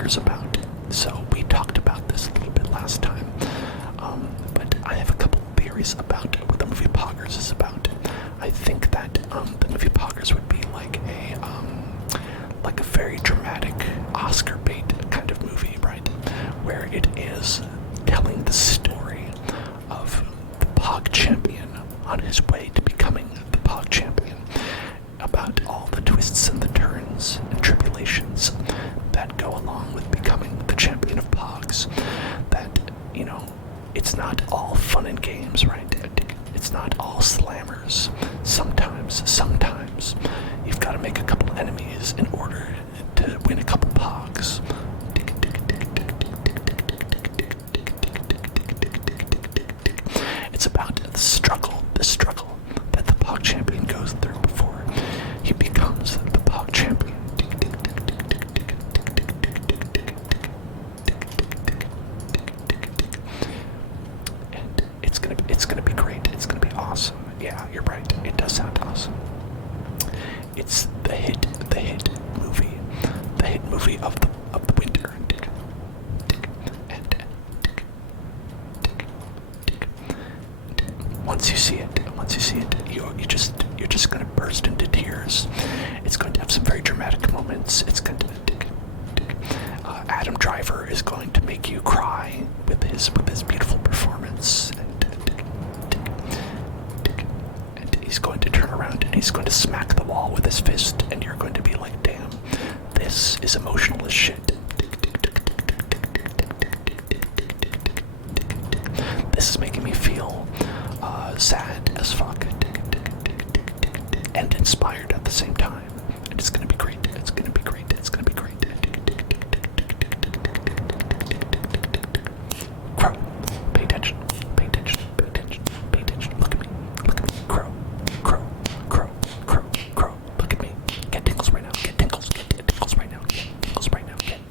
Poggers about? So we talked about this a little bit last time, but I have a couple theories about what the movie Poggers is about. I think that the movie Poggers would be like a very dramatic Oscar bait kind of movie, right? Where it is telling the story of the Pog champion on his way to becoming the Pog champion, about all the twists and the turns and tribulations that go along with becoming the champion of Pogs. That, it's not all fun and games, right? It's not all slammers. Sometimes you've got to make a couple enemies in order to win a couple Pogs. It's about the struggle that the Pog champion goes through before he becomes the Pog champion. And it's gonna be great. It's gonna be awesome. Yeah, you're right. It does sound awesome. It's the hit movie of the winter. Once you see it, you're just gonna burst into tears. It's going to have some very dramatic moments. It's going to Adam Driver is going to make you cry with his beautiful performance, and he's going to turn around and he's going to smack the wall with his fist, and you're going to be like, damn, this is emotional as shit. This is making me feel sad as fuck and inspired at the same time. And it's gonna be great. It's gonna be great. It's gonna be great. Crow, pay attention. Pay attention. Pay attention. Pay attention. Look at me. Look at me. Crow. Crow. Crow. Crow. Crow. Look at me. Get tingles right now. Get tingles. Get tingles right now. Get tingles right now. Get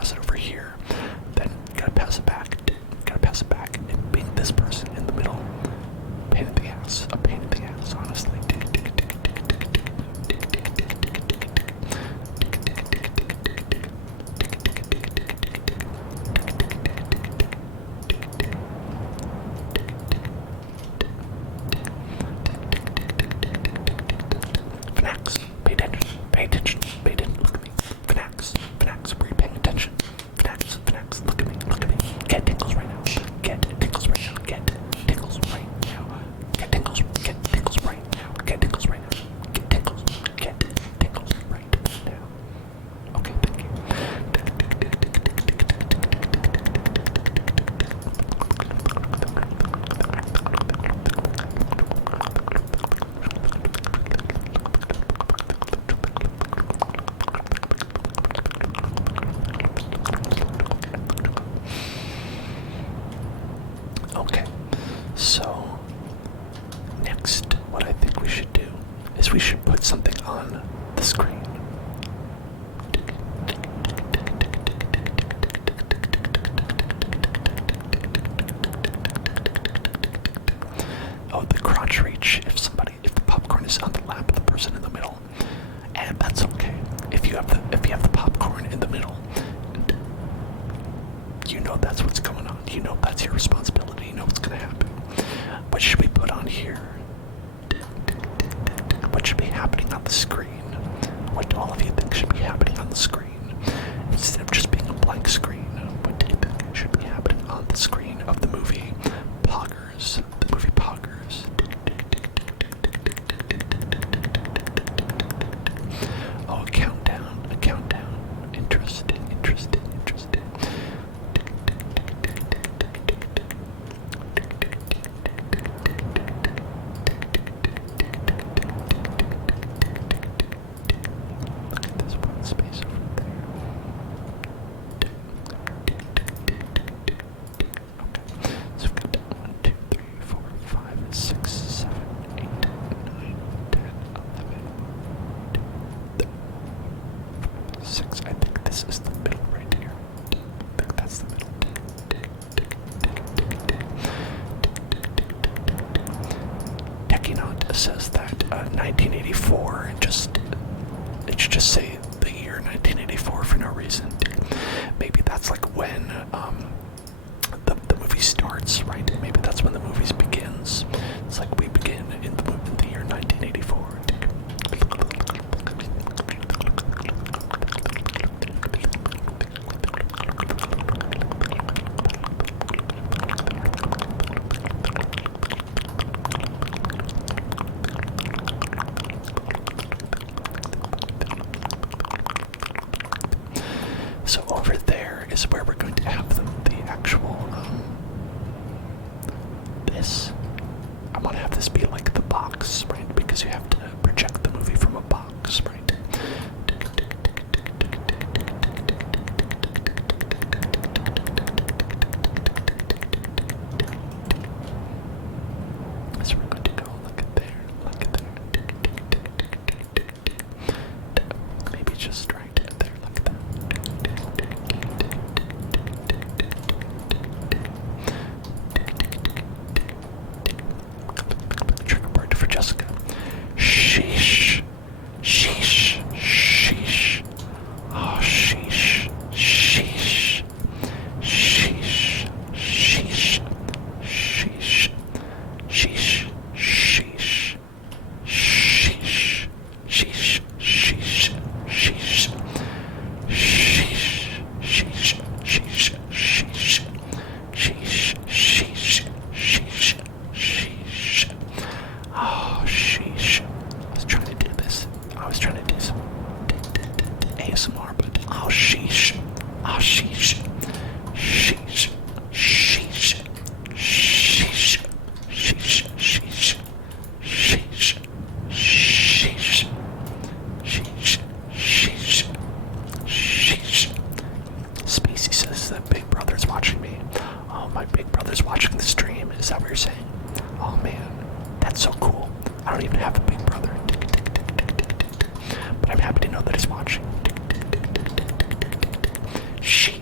pass it over here. Then you gotta pass it back. Gotta pass it back. And being this person in the middle, pain in the ass. A pain in the ass, honestly. Fnax, pay attention, pay attention, pay attention, look at me. Fnax, Fnax, were you paying attention? Fnax, Fnax, look at me, look at me. Get tingles right now. Get tingles right now. Get tingles right now. Get tingles right now. Get tingles right now. Get tingles right now. Okay, thank you. Okay, so next, what I think we should do is we should put something on the screen. Oh, the crotch reach. If the popcorn is on the lap of the person in the middle, and that's okay. If you have the popcorn in the middle, you know that's what's going on. You know that's your responsibility. You know what's gonna happen. What should we put on here? What should be happening on the screen? What do all of you think should be happening on the screen? Instead of just being a blank screen, what do you think should be happening on the screen of the movie Poggers? The movie Poggers. Oh, a countdown, a countdown. Interesting, interesting, interesting. Look at this one space over there. Okay, so we've got 1, 2, 3, 4, 5, 6, 7, 8, 9, 10, 11, 6. I think this is the middle right here. I think that's the middle. Techinaut says that 1984, it should just say the year 1984 for no reason. Maybe that's like when the movie starts, right? Maybe that's when the movie begins. It's like we begin in the year 1984. So over there is where we're going to have the actual, this. I want to have this be like the box, right? Because you have to project the movie from a box, right? So we're going to go, look at there, look at there. Maybe just right there, look at that. Trigger word for Jessica. Sheesh. Sheesh. Sheesh. Oh, sheesh. Sheesh. Sheesh. Sheesh. Sheesh. Sheesh. Sheesh. Sheesh. Sheesh. Sheesh. Sheesh. Sheesh. Sheesh. Sheesh. Sheesh. Sheesh. Sheesh. Sheesh. Sheesh. Oh, sheesh. I was trying to do this. I was trying to do some ASMR, but oh, sheesh. Oh, sheesh. Sheesh. Sheesh. Sheesh. Sheesh. Sheesh. Sheesh. Sheesh. Sheesh. Sheesh. Sheesh. Spacey says that Big Brother's watching me. Oh, my Big Brother's watching the stream. Is that what you're saying? Oh man, that's so cool. I don't even have a Big Brother. But I'm happy to know that he's watching. Sheesh.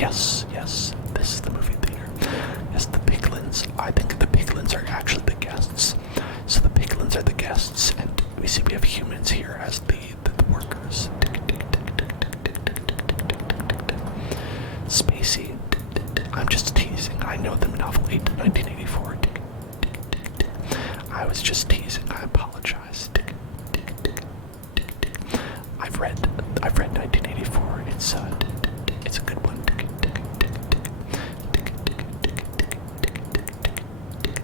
Yes, yes, this is the movie theater. Yes, the piglins. I think the piglins are actually the guests. So the piglins are the guests, and we see we have humans here as the workers. Spacey. I'm just teasing. I know the novel 1984. I was just teasing. I apologize. I've read 1984. It's a good one.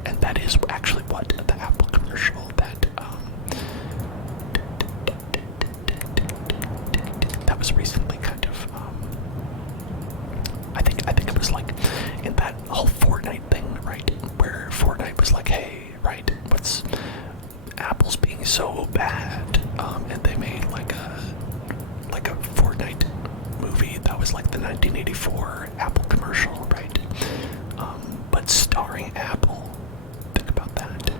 And that is actually what the Apple commercial that was recently kind of I think it was like in that whole Fortnite thing, right? Where Fortnite was like, hey, right, what's Apple's being so bad, and they made like a Fortnite movie that was like the 1984 Apple commercial, right? But starring Apple. Think about that.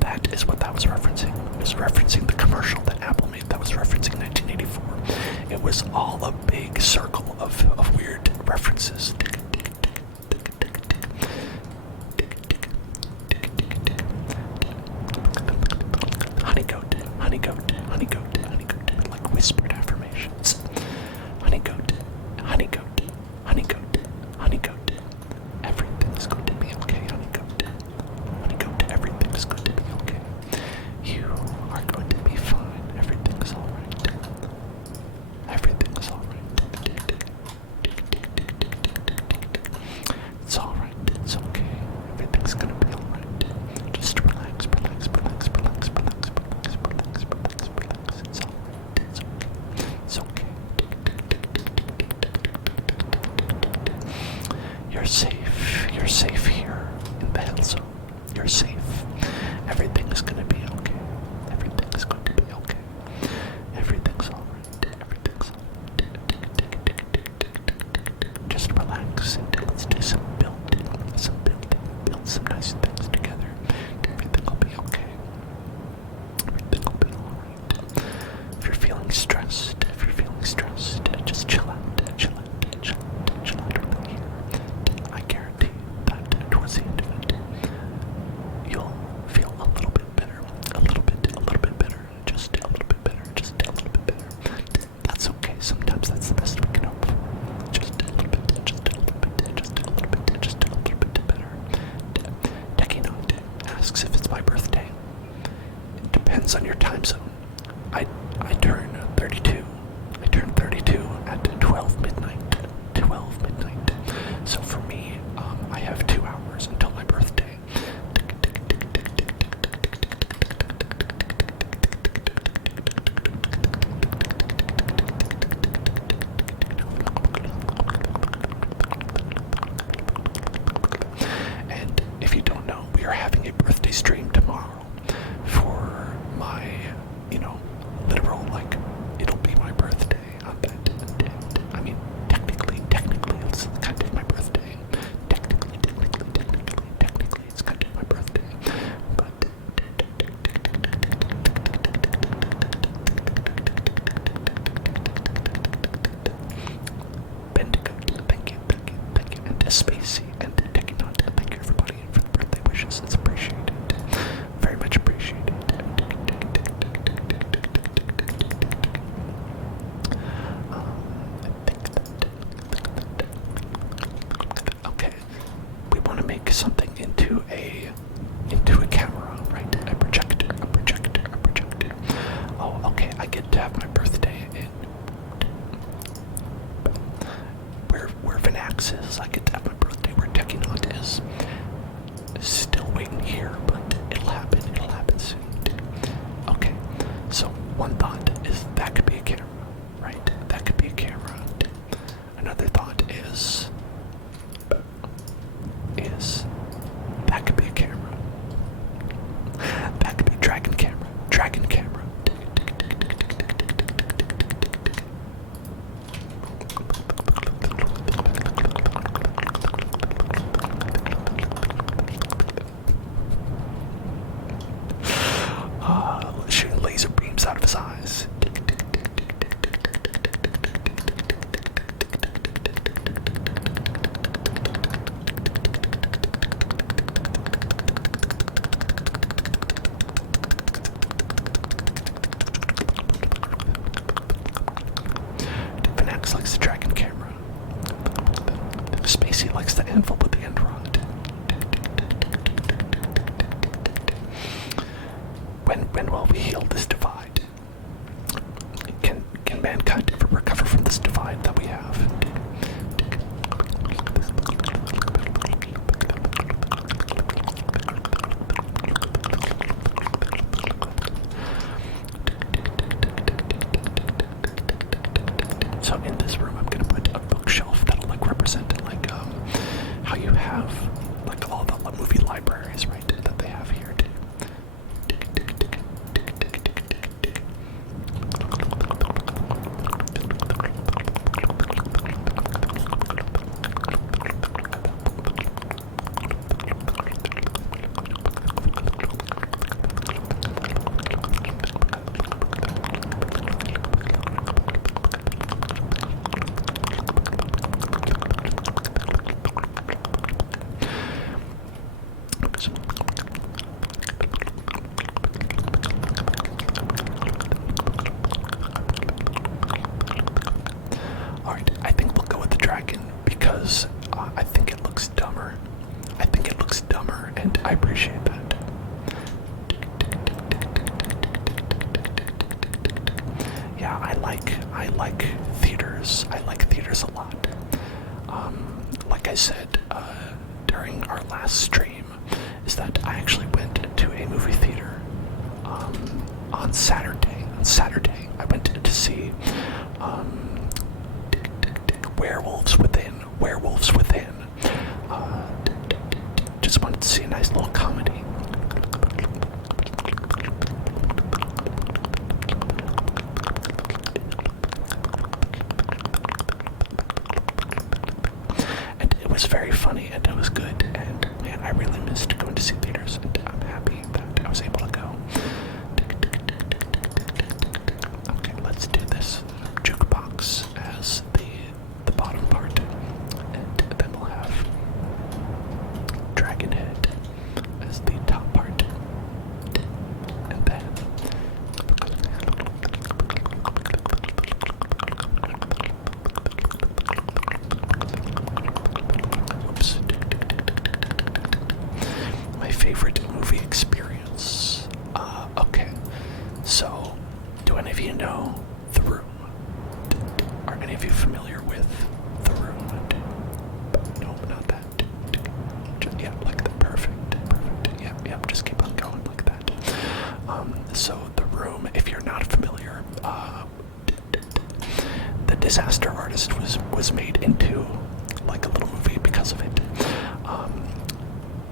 That is what that was referencing. It was referencing the commercial that Apple made that was referencing 1984. It was all a big circle of weird references. Honeygoat, honeygoat, honeygoat, honeygoat, like whispered affirmations. Honeygoat, honeygoat, honeygoat, honeygoat. Everything's going to be okay, honeygoat. Honeygoat, everything's going to be okay. You are going to be fine. Everything's alright. Everything's alright. It's alright. It's okay. Everything's gonna be alright. Just relax, relax, relax, relax, relax, relax, relax, relax, relax. It's alright. It's okay. It's okay. You're safe. You're safe here in the hill zone. You're safe. Everything is gonna be okay. Everything is going to be okay. Everything's alright. Everything's alright. Just relax and let's do some building. Build some nice things together. Everything will be okay. Everything will be alright. If you're feeling stressed, just chill out. Chill out right here. I guarantee that towards the end of it, you'll feel a little bit better. A little bit better. Just a little bit better. Just a little bit better. That's okay. Sometimes that's the best we can hope for. Just a little bit. Just a little bit. Just a little bit. Just a little bit better. Dekinot asks if it's my birthday. It depends on your time zone. I turn 32. I turn 32 at 12 midnight. 12 midnight. So for me, I have 2 hours until my birthday. And if you don't know, we are having a birthday stream tomorrow for my, literal, like, it'll be my birthday on that day. I mean, technically, it's kind of my birthday. Technically, it's kind of my birthday. But Bendigo, thank you. And Spacey and Dekinot, thank you everybody for the birthday wishes. It's appreciated. Very much appreciated. Okay, we want to make something into a camera, right? A projector. Oh, okay, I get to have my birthday in where Vinax is. I get to have my birthday where Dekinot is. Still waiting here, but it'll happen soon. Okay, so one thought is that could be a camera, right? That could be a camera. Another thought is that could be a camera. That could be dragon camera. Shooting laser beams out of his eyes. mankind ever recover from this divide that we have? So in this room, I'm gonna put a bookshelf that'll like represent like how you have like all the movie libraries, right? That they have here. Alright, I think we'll go with the dragon because I think it looks dumber. I think it looks dumber, and I appreciate that. Yeah, I like theaters. I like theaters a lot. Like I said during our last stream, is that I actually went to a movie theater on Saturday. On Saturday, I went to see Werewolves Within. Werewolves Within. Just wanted to see a nice little comedy. And it was very funny and it was good. And man, I really missed going to see theaters, and I'm happy that I was able to go. Okay, let's do this jukebox as the bottom part, and then we'll have Dragon Head as the top part, and then whoops. My favorite movie experience. Okay, so do any of you know The Room? Are any of you familiar with The Room? No, not that. Yeah, like that. Perfect. Yeah, just keep on going like that. So The Room, if you're not familiar, The Disaster Artist was made into like a little movie because of it.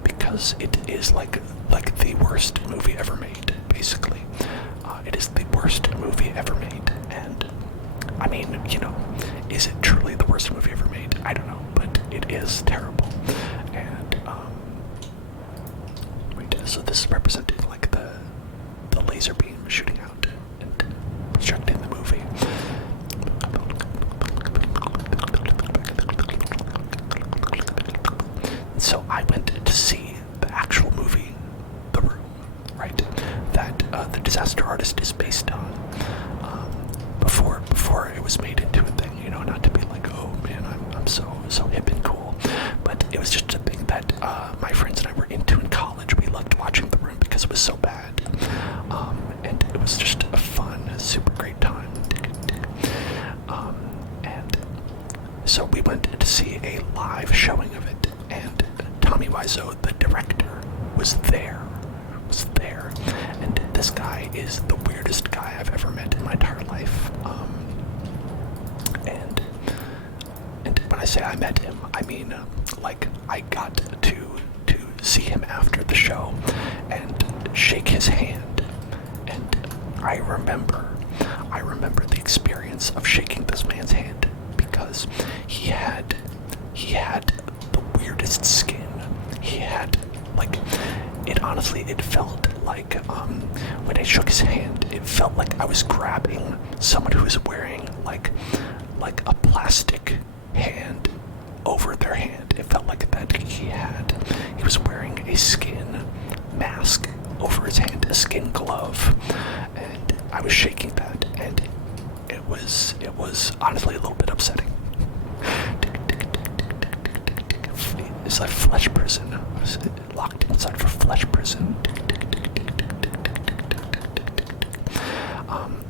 Because it is like the worst movie ever made, basically. It is the worst movie ever made, and I mean, you know, is it truly the worst movie ever made? I don't know, but it is terrible. And wait, so this is representing like the laser beam shooting out and projecting the movie. So I went to see the actual movie, The Room, right? That The Disaster Artist is based on. Before it was made into a thing, you know, not to be like, oh man, I'm so hip and cool, but it was just a thing that my friends and I were into in college. We loved watching The Room because it was so bad, and it was just a fun, super great time. And so we went to see a live showing of it, and Tommy Wiseau, the director, was there, and this guy is the weirdest guy I've ever met in my entire life. And when I say I met him, I mean like I got to see him after the show and shake his hand, and I remember the experience of shaking this man's hand because he had the weirdest skin. He had like it felt like when I shook his hand, it felt like I was grabbing someone who was wearing like a plastic hand over their hand. It felt like that he was wearing a skin mask over his hand, a skin glove, and I was shaking that, and it was honestly a little bit upsetting. It's like flesh prison. I was locked inside of a flesh prison.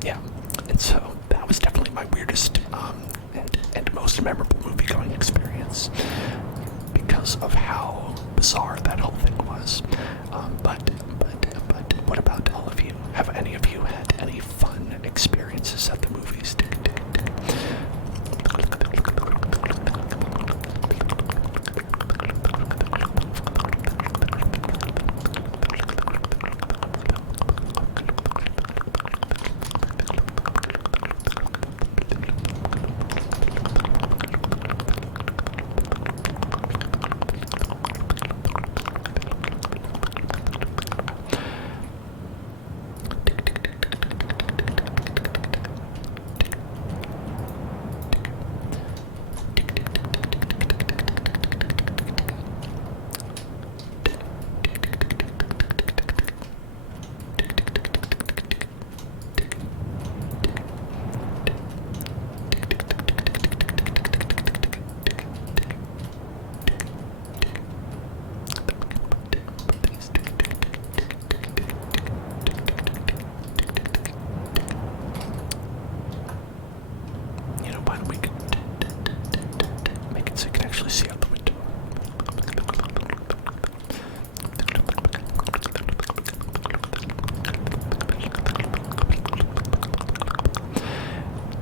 Yeah, and so that was definitely my weirdest and most memorable movie-going experience because of how bizarre that whole thing was. But what about all of you? Have any of you had any fun experiences at the movies? Why don't we make it so you can actually see out the window?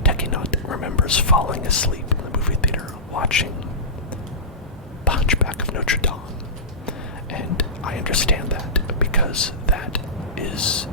Techinot remembers falling asleep in the movie theater watching The Hunchback of Notre Dame. And I understand that because that is